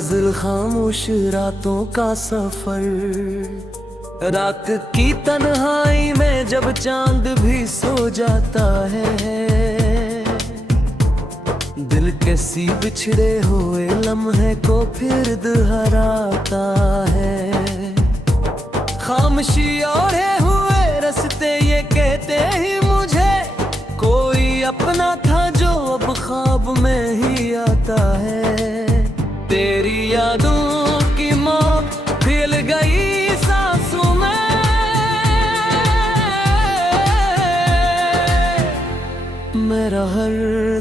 गजल खामोश रातों का सफर, रात की तन्हाई में जब चांद भी सो जाता है, दिल कैसी बिछड़े हुए लम्हे को फिर दोहराता है। खामोशी ओढ़े हुए रास्ते ये कहते ही मुझे कोई अपना था जो अब ख्वाब में ही आता है। तेरी यादों की मौत फैल गई सांसों में, मेरा हर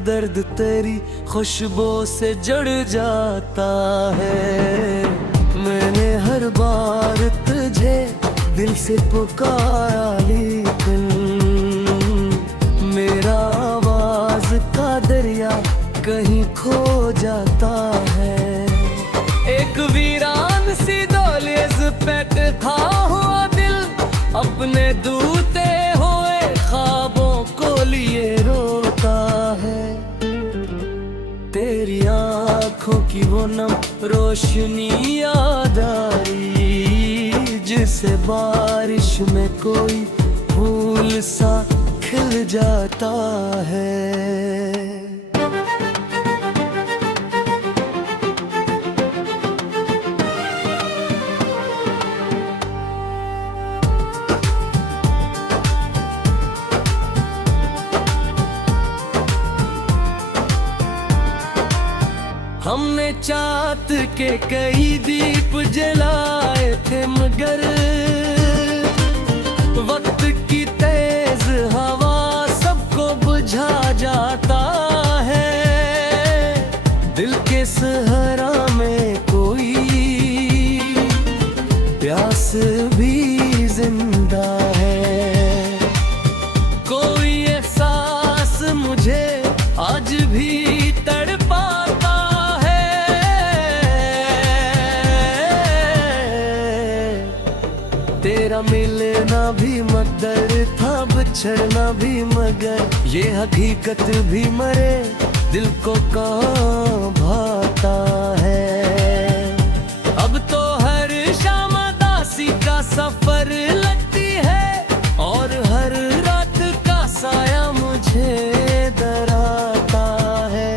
दर्द तेरी खुशबू से जड़ जाता है। मैंने हर बार तुझे दिल से पुकारा लेकिन मेरा आवाज का दरिया कहीं खो जाता है। एक वीरान सी दहलीज पे था हुआ दिल अपने दूते हुए ख्वाबों को लिए रोता है। तेरी आँखों की वो नम रोशनी याद आई जिसे बारिश में कोई फूल सा खिल जाता है। हमने चाहत के कई दीप जलाए थे मगर वक्त की तेज हवा सबको बुझा जाता है। दिल के सहारा में कोई प्यास भी जिंदा है। कोई एहसास मुझे आज भी तड़पाता है। तेरा मिलना भी मगर था बिछड़ना भी मगर ये हकीकत भी मरे दिल को कहाँ भाता है। अब तो हर शाम दासी का सफर लगती है और हर रात का साया मुझे डराता है।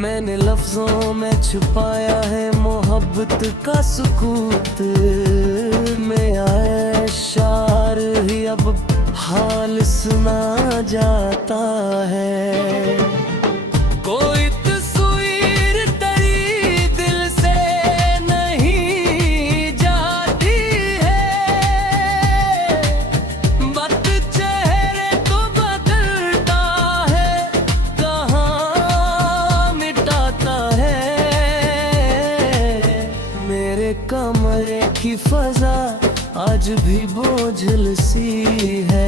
मैंने लफ्जों में छुपाया है मोहब्बत का सुकूत, में आए शार ही अब हाल सुना जाता है। कोई तस्वीर तेरी दिल से नहीं जाती है, वक्त चेहरे तो बदलता है, कहाँ मिटाता है। मेरे कमरे की फजा आज भी बोझल सी है।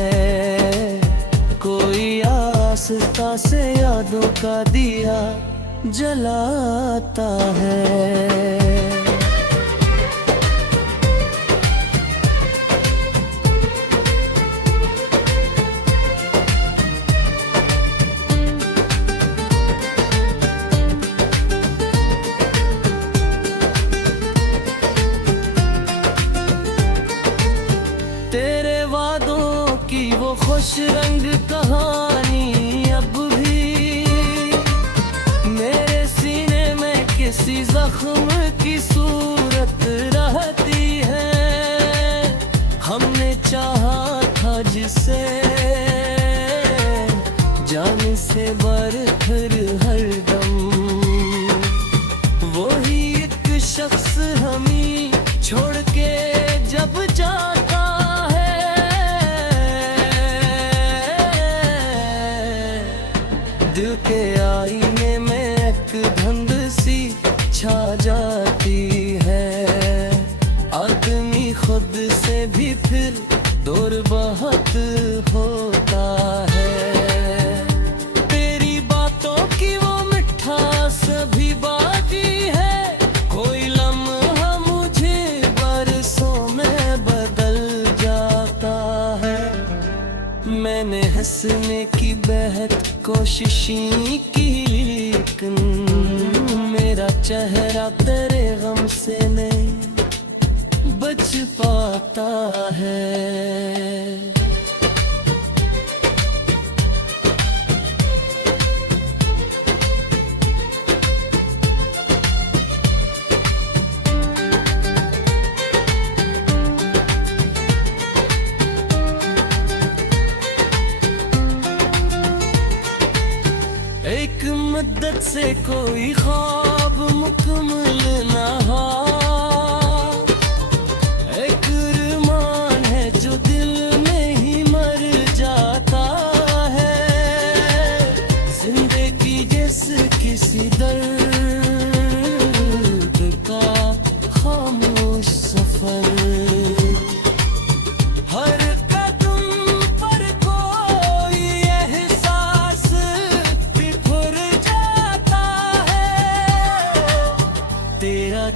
कोई आस्था से यादों का दिया जलाता है। तेरे वादों की वो खुश रंग कहानी अब भी मेरे सीने में किसी जख्म की सूरत रहती है। हमने चाहा था जिसे जान से बढ़कर हरदम, वही एक शख्स हमें छोड़ के जब जाता दिल के आईने में एक धुंध सी छा जाती है। आदमी खुद से भी फिर दूर बहुत होता है। तेरी बातों की वो मिठास भी बाकी है, कोई लम्हा मुझे बरसों में बदल जाता है। मैंने हंसने की बेहद कोशिश की लेकिन मेरा चेहरा तेरे गम से नहीं बच पाता है। एक मुद्दत से कोई ख्वाब मुकम्मल ना हो, एक अरमान है जो दिल में ही मर जाता है। जिंदगी जैसे किसी दर्द का खामोश सफर,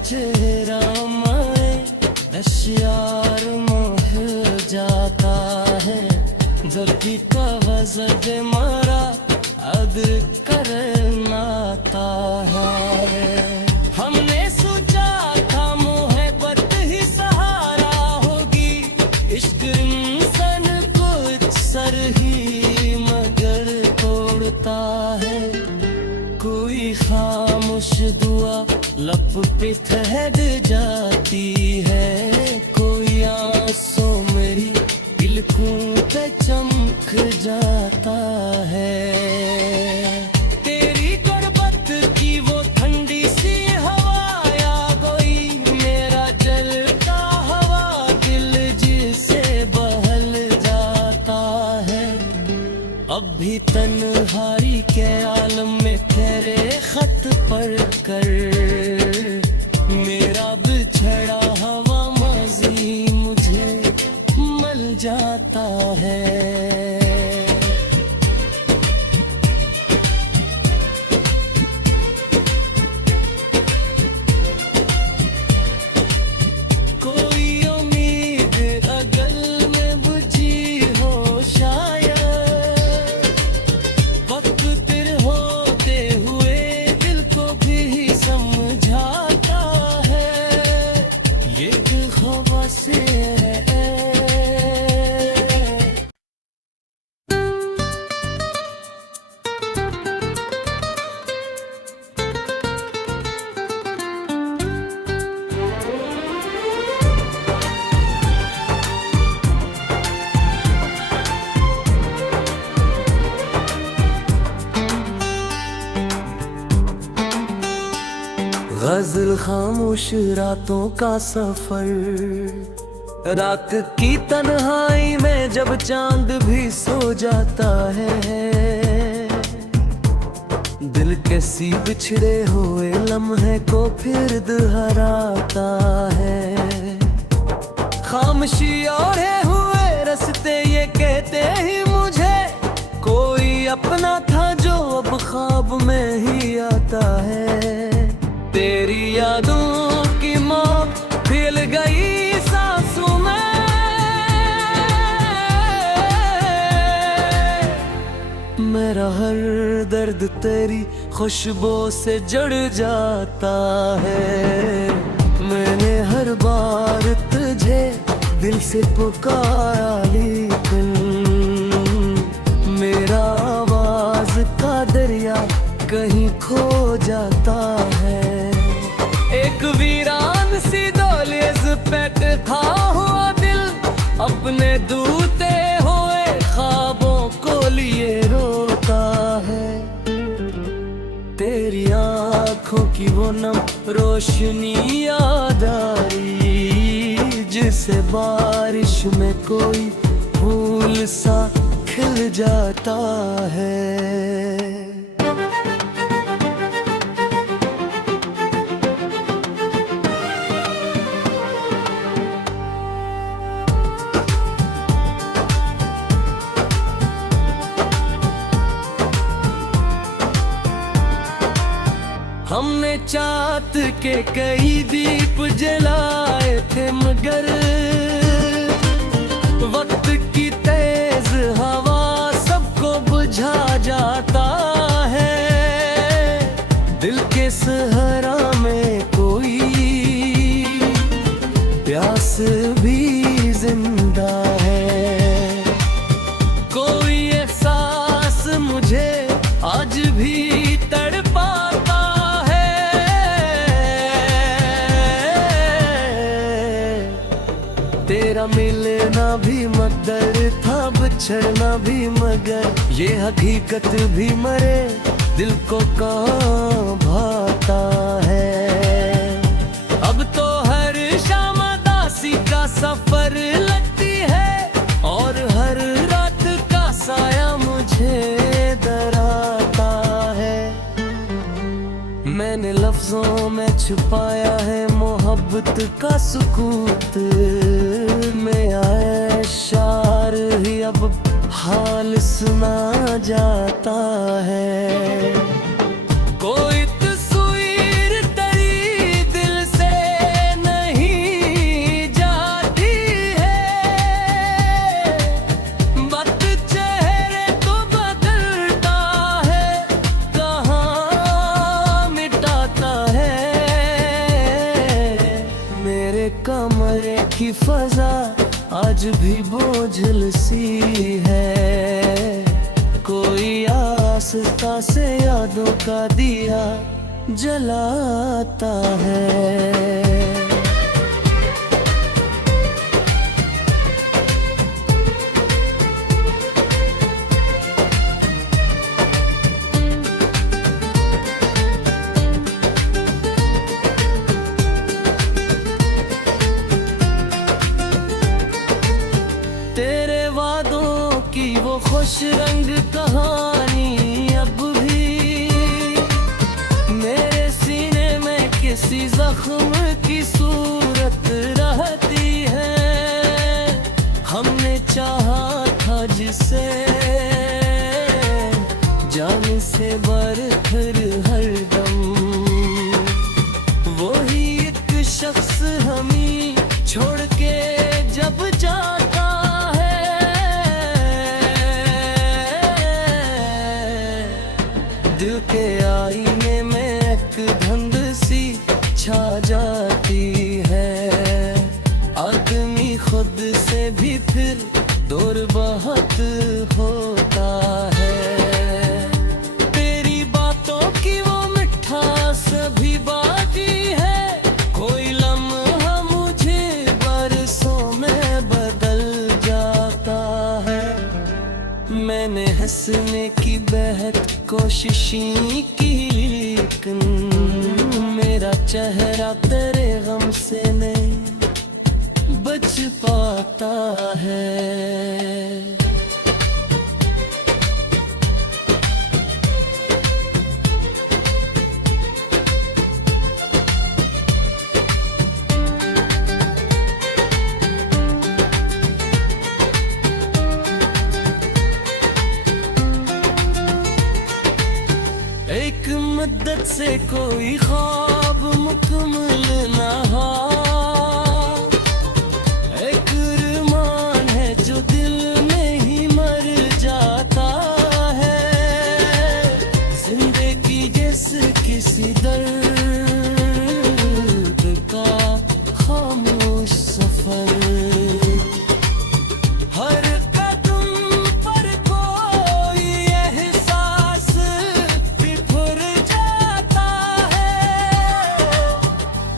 चेहरा मारे अशियार मोह जाता है। जब भी कवज़द मारा अद करनाता है। हमने सोचा था मोहब्बत ही सहारा होगी, इश्क इंसान को सर ही मगर तोड़ता है। कोई खामोश दुआ लब पे ठहर जाती है, कोई आंसू मेरी पलकों पे चमक जाता है। तेरी गुर्बत की वो ठंडी सी हवा या कोई मेरा जलता हवा दिल जिसे बहल जाता है। अब भी तन्हाई के आलम में तेरे खत पढ़ कर मेरा बिछड़ा हवा माज़ी मुझे मिल जाता है। कोई उम्मीद अगल में बुझी हो शायद, वक्त तेरे होते हुए दिल को भी समझाता है। ये दिल ख्वाब से है। गजल खामोश रातों का सफर, रात की तन्हाई में जब चांद भी सो जाता है। दिल कैसी बिछड़े हुए लम्हे को फिर दोहराता है। खामोशी ओढ़े हुए रास्ते ये कहते ही मुझे कोई अपना था जो अब ख्वाब में ही आता है। तेरी यादों की मौत फैल गई सांसों में, मेरा हर दर्द तेरी खुशबू से जड़ जाता है। मैंने हर बार तुझे दिल से पुकारा लेकिन मेरा आवाज का दरिया कहीं खो जाता है। एक वीरान सी दहलीज पे था हुआ दिल अपने दूते हुए ख्वाबों को लिए रोता है। तेरी आँखों की वो नम रोशनी याद आई जिसे बारिश में कोई फूल सा खिल जाता है। हमने चाहत के कई दीप जलाए थे मगर वक्त की तेज हवा सबको बुझा जाता है। दिल के सहरा तेरा मिलना भी मकदर था, बिछड़ना भी मगर ये हकीकत भी मरे दिल को कहाँ भाता है। अब तो हर शाम दासी का सफर लगती है और हर रात का साया मुझे डराता है। मैंने लफ्जों में छुपाया है मोहब्बत का सुकूत, में आए शार ही अब हाल सुना जाता है। कोई तस्वीर तेरी दिल से नहीं जाती है, वक्त चेहरे तो बदलता है, कहाँ मिटाता है। मेरे कमरे की फजा आज भी बोझल सी है, कोई आस्था से यादों का दिया जलाता है। तेरे वादों की वो खुश रंग कहानी अब भी मेरे सीने में किसी जख्म की सूरत रहती है। हमने चाहा था जिसे जान से बढ़कर हरदम, वही एक शख्स हमें छोड़ के जब जाता दिल के आईने में एक धुंध सी छा जाती है। आदमी खुद से भी फिर दूर बहुत होता है। तेरी बातों की वो मिठास भी बाकी है, कोई लम्हा मुझे बरसों में बदल जाता है। मैंने हंसने की बेहद कोशिशें की, लेकिन मेरा चेहरा तेरे गम से नहीं बच पाता है। एक मुद्दत से कोई ख्वाब मुकम्मल ना हो, एक अरमान है जो दिल में ही मर जाता है। जिंदगी जैसे किसी दर्द का खामोश सफर, हर कदम पर कोई एहसास बिखर जाता है।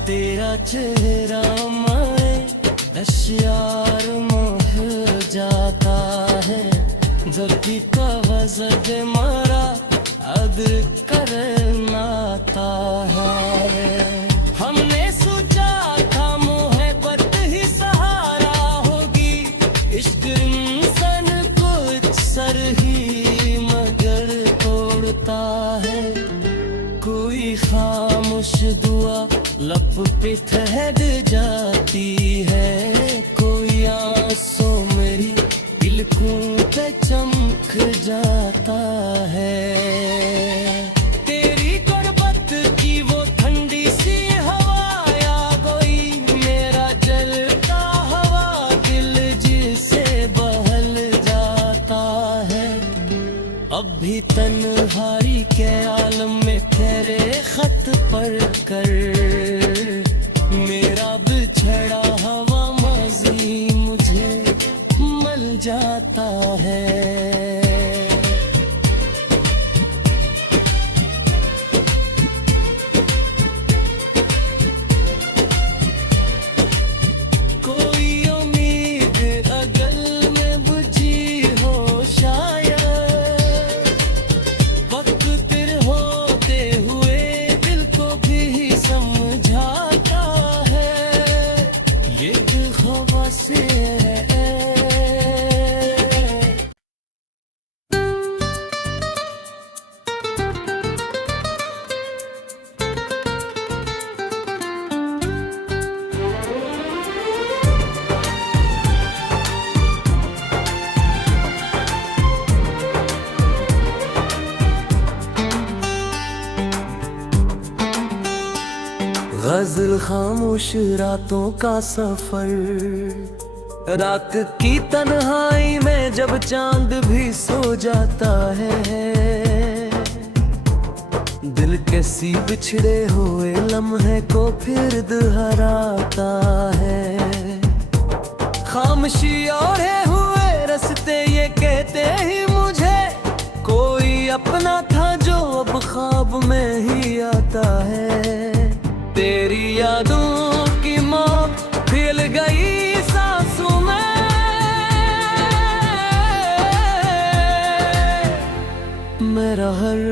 तेरा चेहरा मारे अशियार मोह जाता है, जब भी तवज्जो मारा अदर करनाता है। हमने सोचा था मोहब्बत ही सहारा होगी, इश्क इंसान को सर ही मगर तोड़ता है। कोई खामोश दुआ लब पे ठहर जाती है, कोई आंसू मेरी दिलकों पे चमक जाता है। तेरी गुर्बत की वो ठंडी सी हवा आ गई, मेरा जलता हवा दिल जिसे बहल जाता है। अब भी तन्हाई के आलम में तेरे खत पढ़ कर मेरा बिछड़ा हवा माज़ी मुझे मल जाता है। कोई उम्मीद मंजिल खामोश रातों का सफर, रात की तन्हाई में जब चांद भी सो जाता है, दिल कैसी बिछड़े हुए लम्हे को फिर दोहराता है। खामोशी ओढ़े हुए रास्ते ये कहते ही मुझे कोई अपना था जो अब ख्वाब में ही आता है। तेरी यादों की मौत फैल गई सांसों में, मेरा हर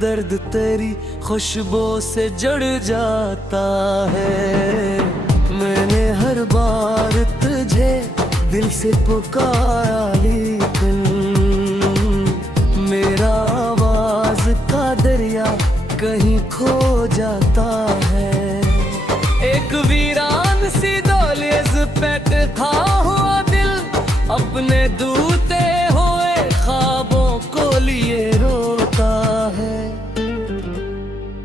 दर्द तेरी खुशबू से जड़ जाता है। मैंने हर बार तुझे दिल से पुकारा, लेकिन मेरा आवाज का दरिया कहीं खो जाता है। एक वीरान सी दहलीज पे था हुआ दिल, अपने दूते हुए ख्वाबों को लिए रोता है।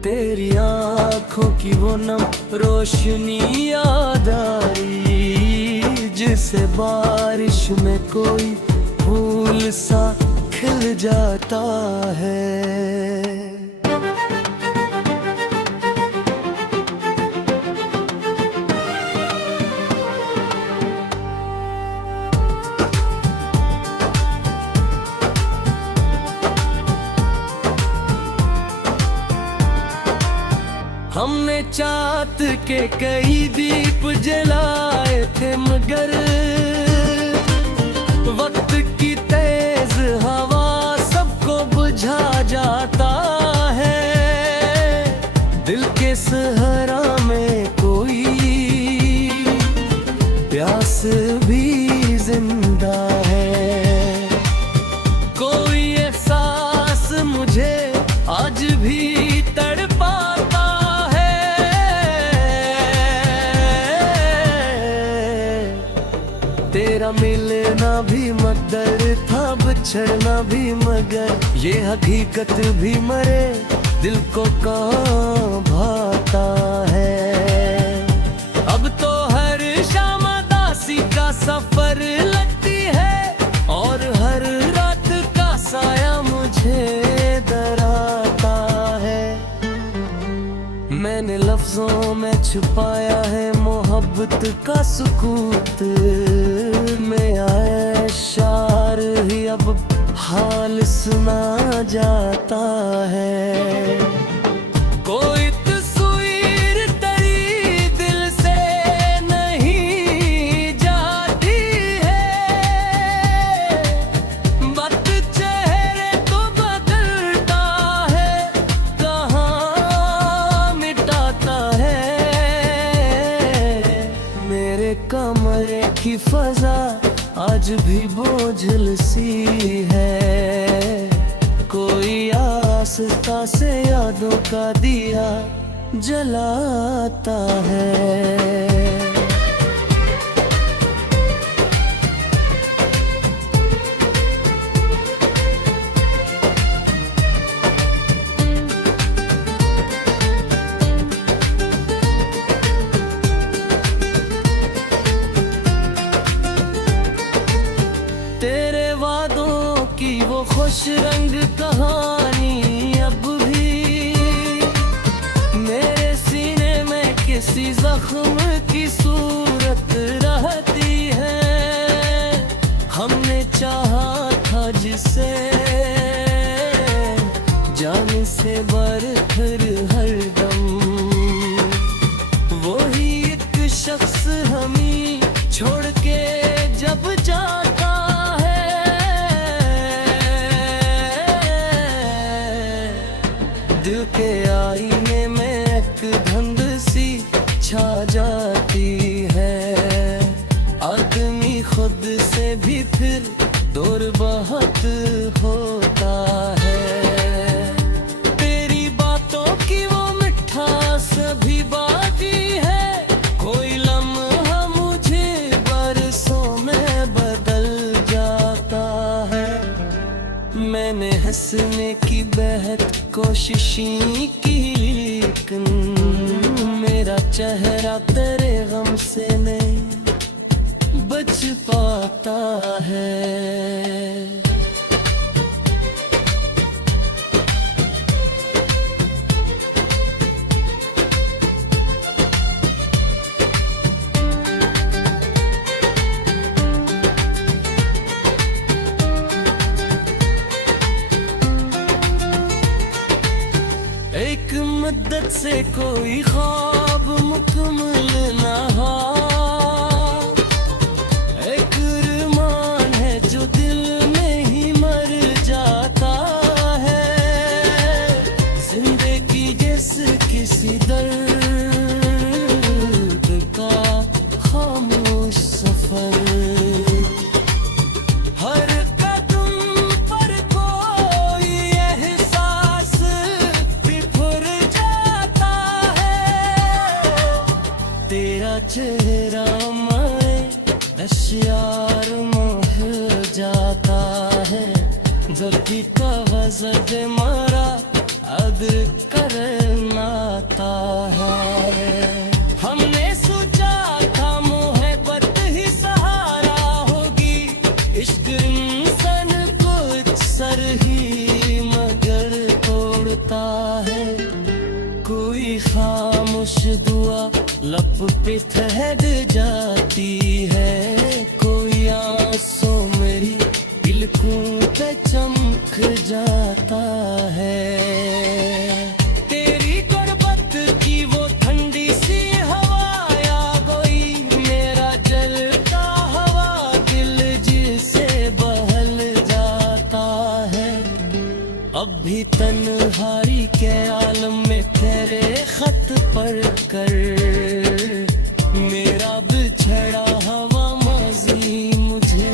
तेरी आँखों की वो नम रोशनी याद आई, जिसे बारिश में कोई फूल सा खिल जाता है। हमने चाहत के कई दीप जलाए थे, मगर वक्त की तेज हवा सबको बुझा जाता है। दिल के सहारा में कोई प्यास भी जिंदा है, कोई एहसास मुझे आज भी तड़पाता है। तेरा मिलना भी मकदर था, बिछड़ना भी, मगर ये हकीकत भी मरे दिल को कहाँ भाता है। अब तो हर शाम दासी का सफर लगती है, और हर रात का साया मुझे डराता है। मैंने लफ्जों में छुपाया है मोहब्बत का सुकूत, में आए शार ही अब हाल सुना जाता है। कोई तस्वीर तेरी दिल से नहीं जाती है, वक्त चेहरे को बदलता है, कहाँ मिटाता है। मेरे कमरे की फजा आज भी बोझल सी है, कोई आस्था से यादों का दिया जलाता है। तेरे वादों की वो खुश रंग कहानी अब भी मेरे सीने में किसी जख्म की सूरत रहती है। हमने चाहा था जिसे जान से बढ़कर हरदम, वही एक शख्स हमें छोड़ के जब जाता दिल के आईने में एक धुंध सी छा जाती है। आदमी खुद से भी फिर दूर बहुत होता है। तेरी बातों की वो मिठास भी बाकी है, कोई लम्हा मुझे बरसों में बदल जाता है। मैंने हंसने की बेहद कोशिश की, लेकिन मेरा चेहरा तेरे गम से नहीं बच पाता है। एक मुद्दत से कोई ख्वाब मुकम्मल ना हो, एक अरमान है जो दिल में ही मर जाता है। जिंदगी जैसे किसी दर्द का खामोश सफर, हर कदम पर कोई एहसास बिखर जाता है। तेरा चेहरा मारे अशियार मोह जाता है, जब भी कवज़द मारा अद करनाता है। हमने सोचा था मोहब्बत ही सहारा होगी, इश्क इंसान को सर ही मगर तोड़ता है। कोई खामोश दुआ लब पे ठहर जाती है, कोई आंसू मेरी पलकों पे चमक जाता है। तेरी गुर्बत की वो ठंडी सी हवा आ गई, मेरा जलता हवा दिल जिसे बहल जाता है। अब भी तन्हाई के आलम में तेरे खत पढ़ कर मेरा बिछड़ा हवा माज़ी मुझे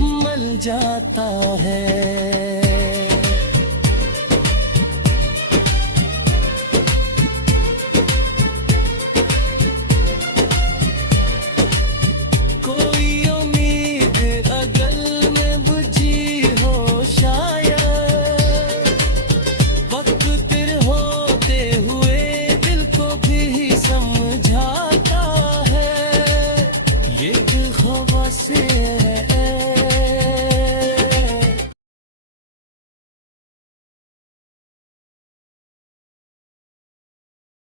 मिल जाता है।